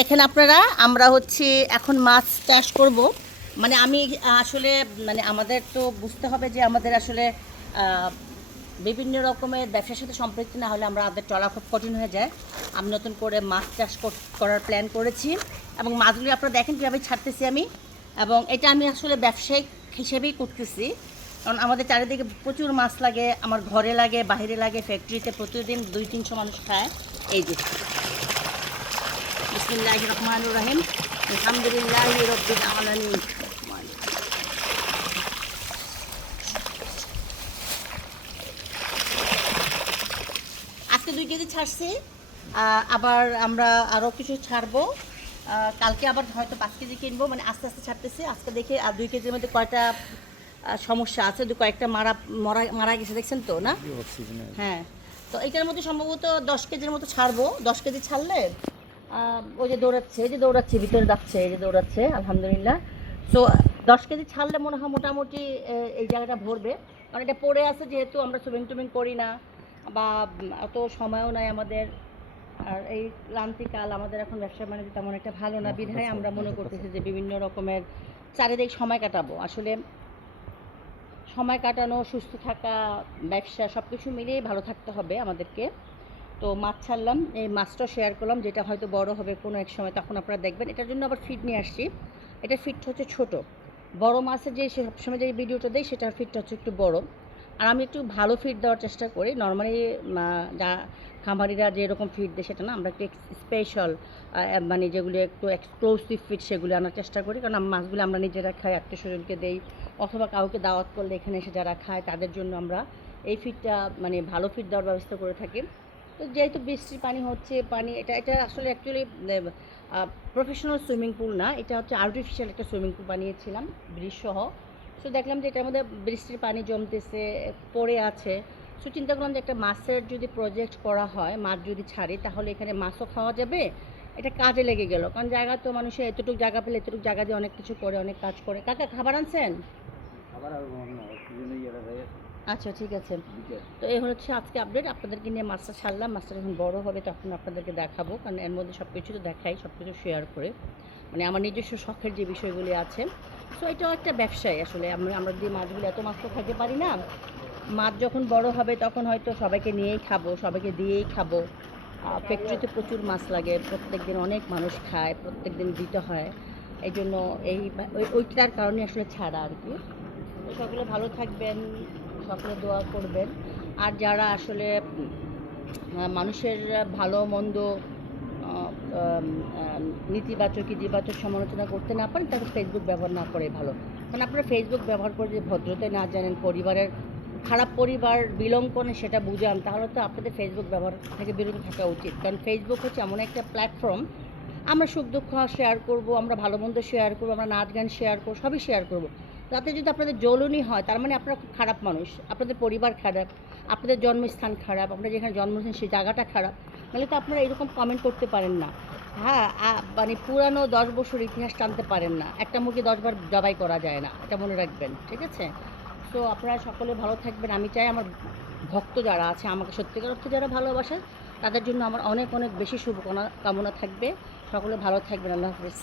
দেখেন আপনারা, আমরা হচ্ছে এখন মাছ চাষ করব। মানে আমি আসলে মানে আমাদের তো বুঝতে হবে যে আমাদের আসলে বিভিন্ন রকমের ব্যবসার সাথে সম্পৃক্ত না হলে আমাদের চলা খুব কঠিন হয়ে যায়। আমি নতুন করে মাছ চাষ করার প্ল্যান করেছি এবং মাছগুলি আপনারা দেখেন কীভাবে ছাড়তেছি আমি, এবং এটা আমি আসলে ব্যবসায়িক হিসেবেই করতেছি। কারণ আমাদের চারিদিকে প্রচুর মাছ লাগে, আমার ঘরে লাগে, বাইরে লাগে, ফ্যাক্টরিতে প্রতিদিন 200-300 মানুষ খায়। এই যে বিসমিল্লাহির রহমানির রহিম, আলহামদুলিল্লাহি রাব্বিল আলামিন। আজকে 2 কেজি ছাড়ছি, আবার আমরা আরও কিছু ছাড়বো। কালকে আবার হয়তো 5 কেজি কিনবো, মানে আস্তে আস্তে ছাড়তেছি। আজকে দেখি আর 2 কেজির মধ্যে কয়টা সমস্যা আছে, কয়েকটা মারা গেছে, দেখছেন তো না? হ্যাঁ, তো এইটার মধ্যে সম্ভবত 10 কেজির মতো ছাড়বো। 10 কেজি ছাড়লে ওই যে দৌড়াচ্ছে, এই যে দৌড়াচ্ছে, ভিতরে যাচ্ছে, এই যে দৌড়াচ্ছে, আলহামদুলিল্লাহ। তো 10 কেজি ছাড়লে মনে হয় মোটামুটি এই জায়গাটা ভরবে। কারণ এটা পড়ে আছে, যেহেতু আমরা সুইমিং টুইমিং করি না বা অত সময়ও নাই আমাদের, আর এই ক্লান্তিকাল আমাদের এখন ব্যবসা বাণিজ্য তেমন একটা ভালো না, বিধায় আমরা মনে করতেছি যে বিভিন্ন রকমের চারিদিক সময় কাটাবো। আসলে সময় কাটানো, সুস্থ থাকা, ব্যবসা সব কিছু মিলিয়েই ভালো থাকতে হবে আমাদেরকে। তো মাছ ছাড়লাম, এই মাছটা শেয়ার করলাম, যেটা হয়তো বড় হবে কোনো এক সময়, তখন আপনারা দেখবেন। এটার জন্য আবার ফিড নিয়ে আসছি। এটা ফিডটা হচ্ছে ছোট, বড় মাছের যে সবসময় যে ভিডিওটা দেয় সেটার ফিডটা হচ্ছে একটু বড়। আর আমি একটু ভালো ফিড দেওয়ার চেষ্টা করি। নর্মালি যা খামারিরা যেরকম ফিড দেয় সেটা না, আমরা একটু স্পেশাল মানে যেগুলি একটু এক্সক্লুসিভ ফিড সেগুলি আনার চেষ্টা করি। কারণ মাছগুলো আমরা নিজেরা খাই, আত্মীয় স্বজনকে দেই, অথবা কাউকে দাওয়াত করলে এখানে এসে যারা খায় তাদের জন্য আমরা এই ফিডটা মানে ভালো ফিড দেওয়ার ব্যবস্থা করে থাকি। তো যেহেতু বৃষ্টির পানি হচ্ছে, পানি এটা আসলে অ্যাকচুয়ালি প্রফেশনাল সুইমিং পুল না, এটা হচ্ছে আর্টিফিশিয়াল একটা সুইমিং পুল বানিয়েছিলাম ব্রিজ সহ। সো দেখলাম যে এটার মধ্যে বৃষ্টির পানি জমতেছে, পড়ে আছে। সো চিন্তা করলাম যে একটা মাছের যদি প্রজেক্ট করা হয়, মাছ যদি ছাড়ি, তাহলে এখানে মাছও খাওয়া যাবে। এটা কাজে লেগে গেল, কারণ জায়গা তো মানুষের এতটুকু জায়গা পেলে এতটুকু জায়গা দিয়ে অনেক কিছু করে, অনেক কাজ করে। কাকা খাবার আনছেন? আচ্ছা, ঠিক আছে। তো এই হচ্ছে আজকে আপডেট। আপনাদেরকে নিয়ে মাছটা ছাড়লাম। মাছটা যখন বড় হবে তখন আপনাদেরকে দেখাবো, কারণ এর মধ্যে সব কিছু তো দেখাই, সব কিছু শেয়ার করে, মানে আমার নিজস্ব শখের যে বিষয়গুলি আছে। সো এটাও একটা ব্যবসায় আসলে। আমরা যে মাছগুলো, এত মাছ তো খাইতে পারি না। মাছ যখন বড় হবে তখন হয়তো সবাইকে নিয়েই খাবো, সবাইকে দিয়েই খাবো। ফ্যাক্টরিতে প্রচুর মাছ লাগে, প্রত্যেক দিন অনেক মানুষ খায়, প্রত্যেক দিন দিতে হয়। এই জন্য ওইটার কারণে আসলে ছাড়া আর কি। তো সকলে ভালো থাকবেন, সকলে দোয়া করবেন। আর যারা আসলে মানুষের ভালো মন্দ নেতিবাচক ইতিবাচক সমালোচনা করতে না পারেন, তাকে ফেসবুক ব্যবহার না করাই ভালো। কারণ আপনারা ফেসবুক ব্যবহার করে যে ভদ্রতায় না জানেন, পরিবারের খারাপ পরিবার বিলং করেন সেটা বুঝান, তাহলে তো আপনাদের ফেসবুক ব্যবহার থেকে বিরত থাকা উচিত। কারণ ফেসবুক হচ্ছে এমন একটা প্ল্যাটফর্ম, আমরা সুখ দুঃখ শেয়ার করব, আমরা ভালো মন্দ শেয়ার করবো, আমরা নাচ গান শেয়ার করবো, সবই শেয়ার করবো। তাতে যদি আপনাদের জ্বলনই হয়, তার মানে আপনারা খুব খারাপ মানুষ, আপনাদের পরিবার খারাপ, আপনাদের জন্মস্থান খারাপ, আপনারা যেখানে জন্ম হয়েছেন সেই জায়গাটা খারাপ। নাহলে তো আপনারা এরকম কমেন্ট করতে পারেন না। হ্যাঁ, মানে পুরানো 10 বছর ইতিহাস টানতে পারেন না। একটা মুরগি 10 বার জবাই করা যায় না, এটা মনে রাখবেন, ঠিক আছে? সো আপনারা সকলে ভালো থাকবেন। আমি চাই আমার ভক্ত যারা আছে, আমাকে সত্যিকার অর্থে যারা ভালোবাসেন, তাদের জন্য আমার অনেক অনেক বেশি শুভকামনা থাকবে। সকলে ভালো থাকবেন। আল্লাহ হাফিজ।